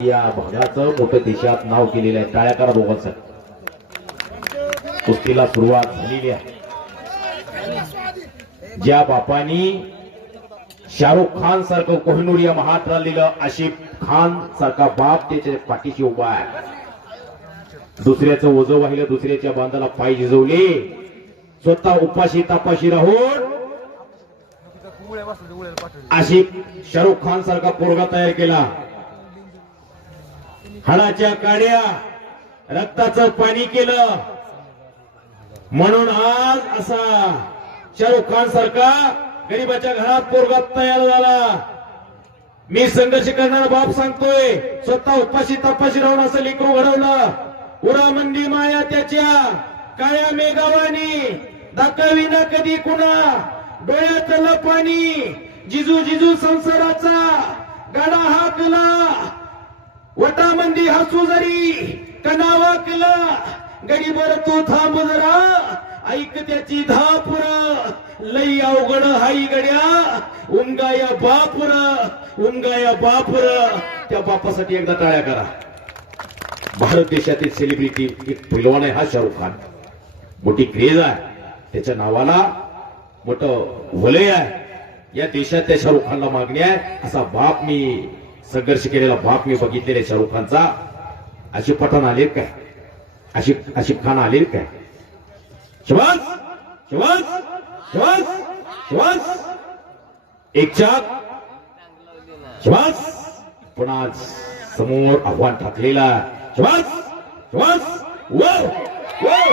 या भागाचं मोठं देशात नाव केलेलं आहे. टाळ्या करा दोघांसाठी. कुस्तीला सुरुवात झालेली आहे. ज्या बापानी शाहरुख खान सारखं कोहिनूर या महाराष्ट्राला दिलं, आशिफ खान सारखा बाप त्याच्या पाठीशी उभा आहे. दुसऱ्याचं ओझं वाहिलं, दुसऱ्याच्या बांधाला पाय झिजवले, स्वतः उपाशी तापाशी राहून आशिफ शाहरुख खान सारखा पोरगा तयार केला. हाडाच्या काड्या रक्ताचं पाणी केलं, म्हणून आज असा शाहरुख खान सारखा गरीबाच्या घरात पोरगा तयार झाला. मी संघर्ष करणारा बाप सांगतोय, स्वतः उपाशी तापाशी राहून असं लेकरू घडवलं. उरा मंदी माया त्याच्या काळ्या मेघावानी, दाखविना कधी कुणा डोळ्यातलं पाणी. जिजू जिजू संसाराचा गाडा हाकला, वटामंदी हसू जरी कणावा केला. गरीबर तू थांब जरा, ऐक त्याची धापुर, लई अवघड हाई गड्या, उमगाया बापुर, उमगाया बापुर. त्या बापासाठी एकदा टाळ्या करा. भारत देशातील सेलिब्रिटी एक पैलवान आहे हा शाहरुख खान. मोठी क्रेज आहे त्याच्या नावाला, मोठं वलय आहे या देशात. त्या शाहरुख खानला मागणी आहे. असा बाप मी, संघर्ष केलेला बाप मी बघितलेला शाहरुख खानचा. अशी पठाण आले काय, आशिफ खान आले काय? शबास शबास शबास शबास, एक चाक शबास. पण आज समोर आव्हान टाकलेला. शबास शबास, वाव वाव.